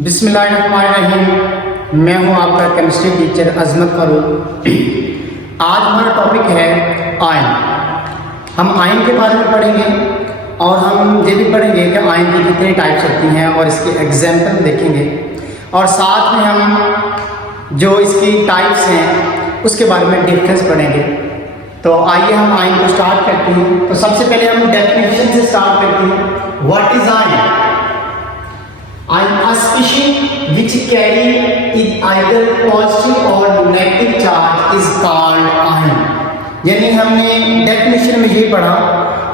बिस्मिल्लाहिर्रहमानिर्रहीम। मैं हूं आपका केमिस्ट्री टीचर अजमत फारूक। आज हमारा टॉपिक है आयन। हम आयन के बारे में पढ़ेंगे और हम ये भी पढ़ेंगे कि आयन की कितने टाइप्स होती हैं और इसके एग्जाम्पल देखेंगे और साथ में हम जो इसकी टाइप्स हैं उसके बारे में डिफरेंस पढ़ेंगे। तो आइए हम आयन को स्टार्ट करते हैं। तो सबसे पहले हम डेफिनेशन से स्टार्ट करते हैं। What is ion? Ion, a species which carry either positive or negative charge is called ion। यानी हमने डेफिनेशन में यही पढ़ा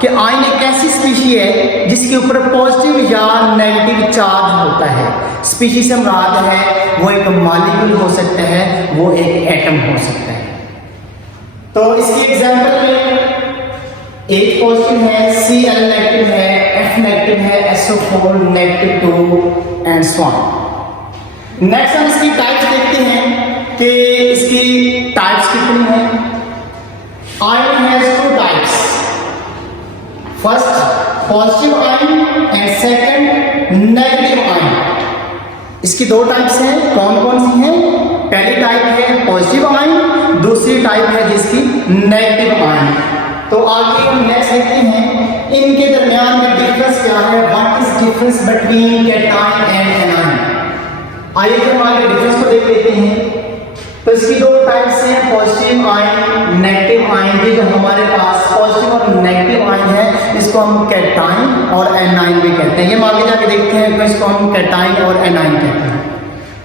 कि आयन एक ऐसी स्पीशी है जिसके ऊपर पॉजिटिव या नेगेटिव चार्ज होता है। स्पीशी से मुराद है वो एक मॉलिक्यूल हो सकता है, वो एक एटम हो सकता है। तो इसके एग्जांपल में एक पॉजिटिव है, Cl नेगेटिव है, F नेगेटिव है, SO4 negative 2 and so on. Next हम इसकी टाइप्स देखते हैं कि इसकी टाइप्स कितनी हैं। Ion has two types, first positive ion and second negative ion. इसकी दो टाइप्स हैं। कौन कौन सी हैं? पहली टाइप है पॉजिटिव आयन, दूसरी टाइप है जिसकी नेगेटिव आयन। तो आगे हम नेक्स्ट देखते हैं इनके दरमियान में डिफरेंस क्या है। What is difference between cation and anion? आइए हम आगे डिफरेंस को देख लेते हैं। तो इसकी दो टाइप्स हैं, पॉजिटिव आयन, नेगेटिव आयन। ये जो हमारे पास पॉजिटिव और नेगेटिव आयन है इसको हम कैटायन और एनायन भी कहते हैं। ये हम आगे जाके देखते हैं तो इसको हम कैटायन और एनायन कहते हैं।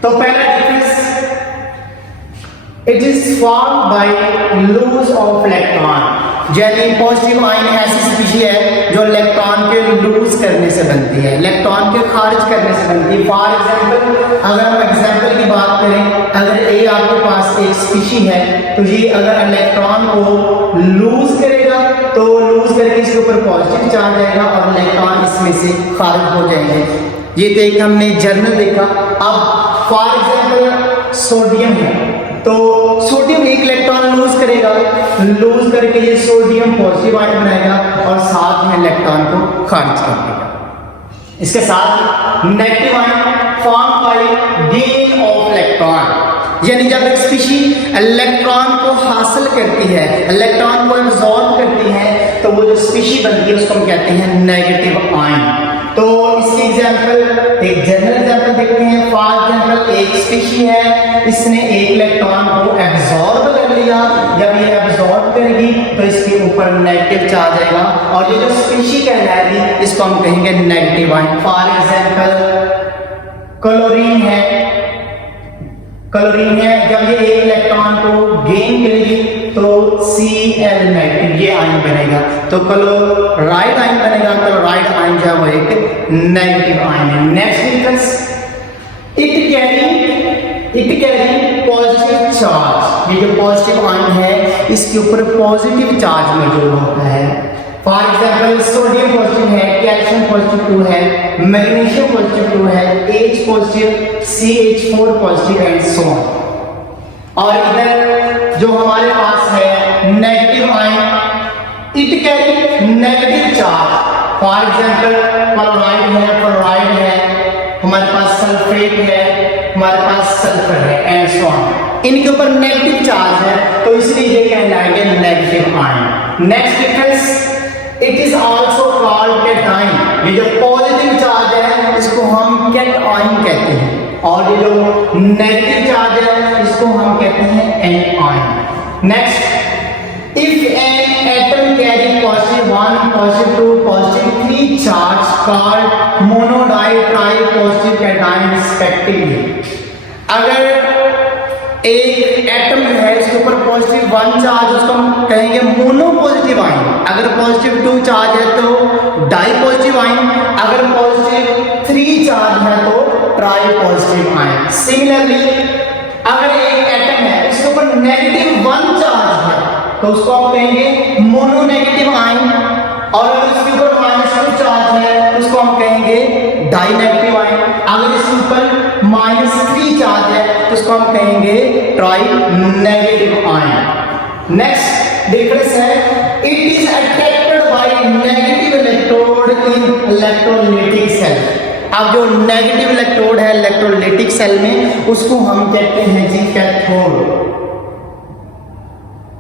तो पहला difference, it is formed by loss of electron. यानी पॉजिटिव आयन ऐसी स्पीशी है जो इलेक्ट्रॉन के लूज करने से बनती है, इलेक्ट्रॉन के खारिज करने से बनती है। फॉर एग्जांपल, अगर हम एग्जांपल की बात करें, अगर ए आपके पास एक स्पीशी है तो ये अगर इलेक्ट्रॉन को लूज करेगा तो लूज करके इसके ऊपर पॉजिटिव चार्ज आएगा और इलेक्ट्रॉन इसमें से खारिज हो जाएंगे। ये तो एक हमने जर्नल देखा। अब फॉर एग्जांपल सोडियम है तो सोडियम एक इलेक्ट्रॉन लूज करेगा, लूज करके ये सोडियम पॉजिटिव आयन बनाएगा और साथ में इलेक्ट्रॉन को खारिज कर देगा। इसके साथ negative ion form by gain of electron. यानी जब एक स्पीशी इलेक्ट्रॉन को हासिल करती है, इलेक्ट्रॉन को एब्जॉर्ब करती है, तो वो जो स्पीशी बनती है उसको हम कहते हैं नेगेटिव आयन। तो इसकी एग्जांपल एक जनरल एग्जांपल देखते हैं। फॉर एग्जांपल एक स्पीशी है, इसने एक इलेक्ट्रॉन को एब्जॉर्ब कर लिया। जब ये एब्जॉर्ब करेगी तो इसके ऊपर नेगेटिव चार्ज आएगा और ये जो स्पीशी कहलाएगी इसको हम कहेंगे negative ion. For example chlorine है, क्लोरीन है, जब ये एक इलेक्ट्रॉन को गेन करेगी तो Cl नेगेटिव ये आयन बनेगा। तो क्लोराइड आयन बनेगा। क्लोराइड आयन जो है वो एक नेगेटिव आयन है। Next difference, it carry positive charge. ये जो पॉजिटिव आयन है इसके ऊपर पॉजिटिव चार्ज मौजूद होता है। फॉर एग्जांपल सोडियम पॉजिटिव है, कैल्शियम पॉजिटिव 2 है, मैग्नीशियम पॉजिटिव 2 है, H positive, CH4 positive and so on. और इधर जो हमारे पास है negative ion, it carry negative charge. For example chloride है, फ्लोराइड है, हमारे पास सल्फेट है, हमारे पास सल्फर है एंड सो ऑन। इनके ऊपर नेगेटिव चार्ज है तो इसलिए ये कहलाएंगे negative ion. Next difference, it is also called cation. ये जो पॉजिटिव चार्ज है इसको हम कैटायन कहते हैं और ये जो नेगेटिव चार्ज है इसको हम कहते हैं anion. Next, if an atom carry positive 1, positive 2, positive 3 charge called mono di tri positive cation respectively. अगर एक एटम है इसके ऊपर पॉजिटिव 1 चार्ज उसको हम कहेंगे मोनो पॉजिटिव आयन। अगर पॉजिटिव 2 चार्ज है तो डाई पॉजिटिव आयन, अगर पॉजिटिव 3 चार्ज है तो ट्राई पॉजिटिव आयन। सिमिलरली अगर एक एटम है इसके ऊपर नेगेटिव 1 चार्ज है तो उसको हम कहेंगे मोनो नेगेटिव आयन और अगर इसके ऊपर -2 चार्ज है तो उसको हम कहेंगे डाई नेगेटिव आयन। अगर इसके ऊपर -3 चार्ज है तो उसको हम कहेंगे tri negative ion. Next difference है, it is attracted by negative electrode in electrolytic cell. अब जो नेगेटिव इलेक्ट्रोड है इलेक्ट्रोलाइटिक सेल में, उसको हम कहते हैं जी कैथोड।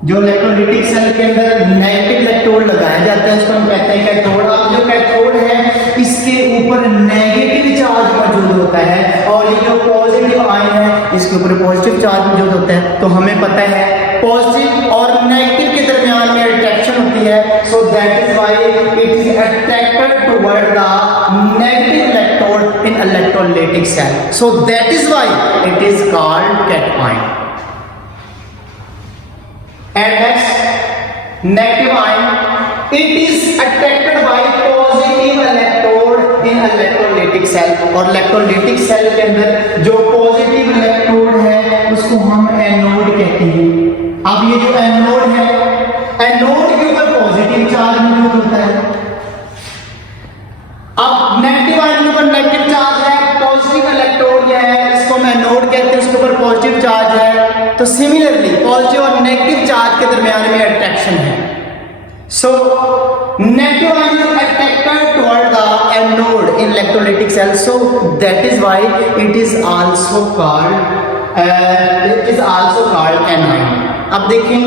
जो इलेक्ट्रोलाइटिक सेल के अंदर नेगेटिव इलेक्ट्रोड लगाया जाता है उसको हम कहते हैं कैथोड। अब जो कैथोड है इसके ऊपर नेगेटिव चार्ज मौजूद होता है और ये जो पॉजिटिव आयन है इसके ऊपर पॉजिटिव चार्ज मौजूद होता है। तो हमें पता है पॉजिटिव और नेगेटिव के दरमियान में अट्रैक्शन होती है, so that is why it is attracted toward the negative electrode in electrolytic cell, so that is why it is called cation. And next, negative ion, it is attracted by positive electrode in electrolytic cell। और electrolytic cell के अंदर जो positive electrode है उसको हम anode कहते हैं। अब ये जो एनोड है, एनोड के ऊपर पॉजिटिव चार्ज मौजूद होता है। अब नेगेटिव आयन के ऊपर नेगेटिव चार्ज है, पॉजिटिव इलेक्ट्रोड जो है इसको हम एनोड कहते हैं, उसके ऊपर पॉजिटिव चार्ज है। तो सिमिलरली पॉजिटिव और नेगेटिव चार्ज के दरमियान में अट्रैक्शन है। So negative ion is attracted toward the anode in electrolytic cell, so that is why it is also called anion. अब देखें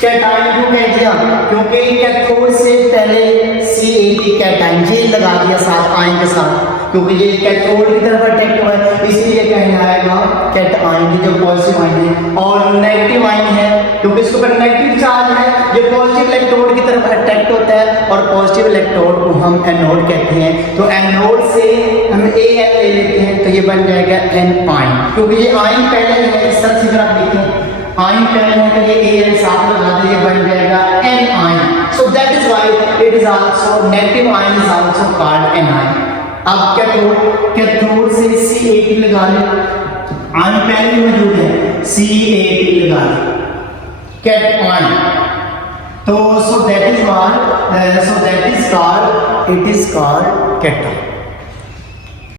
कैटायन क्यों कह दिया, क्योंकि कैथोड से पहले CH कैटायन जे लगा दिया साथ आयन के साथ, क्योंकि ये कैथोड की तरफ अटैक हुआ है इसलिए कहलाएगा कैटायन जो पॉजिटिव आयन है। और नेगेटिव आयन है क्योंकि इसके ऊपर नेगेटिव चार्ज है, ये पॉजिटिव इलेक्ट्रोड की तरफ अट्रैक्ट होता है और पॉजिटिव इलेक्ट्रोड को हम एनोड कहते हैं। तो एनोड से हम AN ले लेते हैं तो ये बन जाएगा एन आयन, क्योंकि ये आयन पहले है इस तरह से आप लिखें आयन पहले है तो ये AN साथ लगा दे, ये बन जाएगा anion. So that is why it is also negative ion is also called anion. अब कैथोड से C18 लगा ले, आयन पहले ही मौजूद है, C18 लगा ले कैटायन। तो सो that is called it is called cation.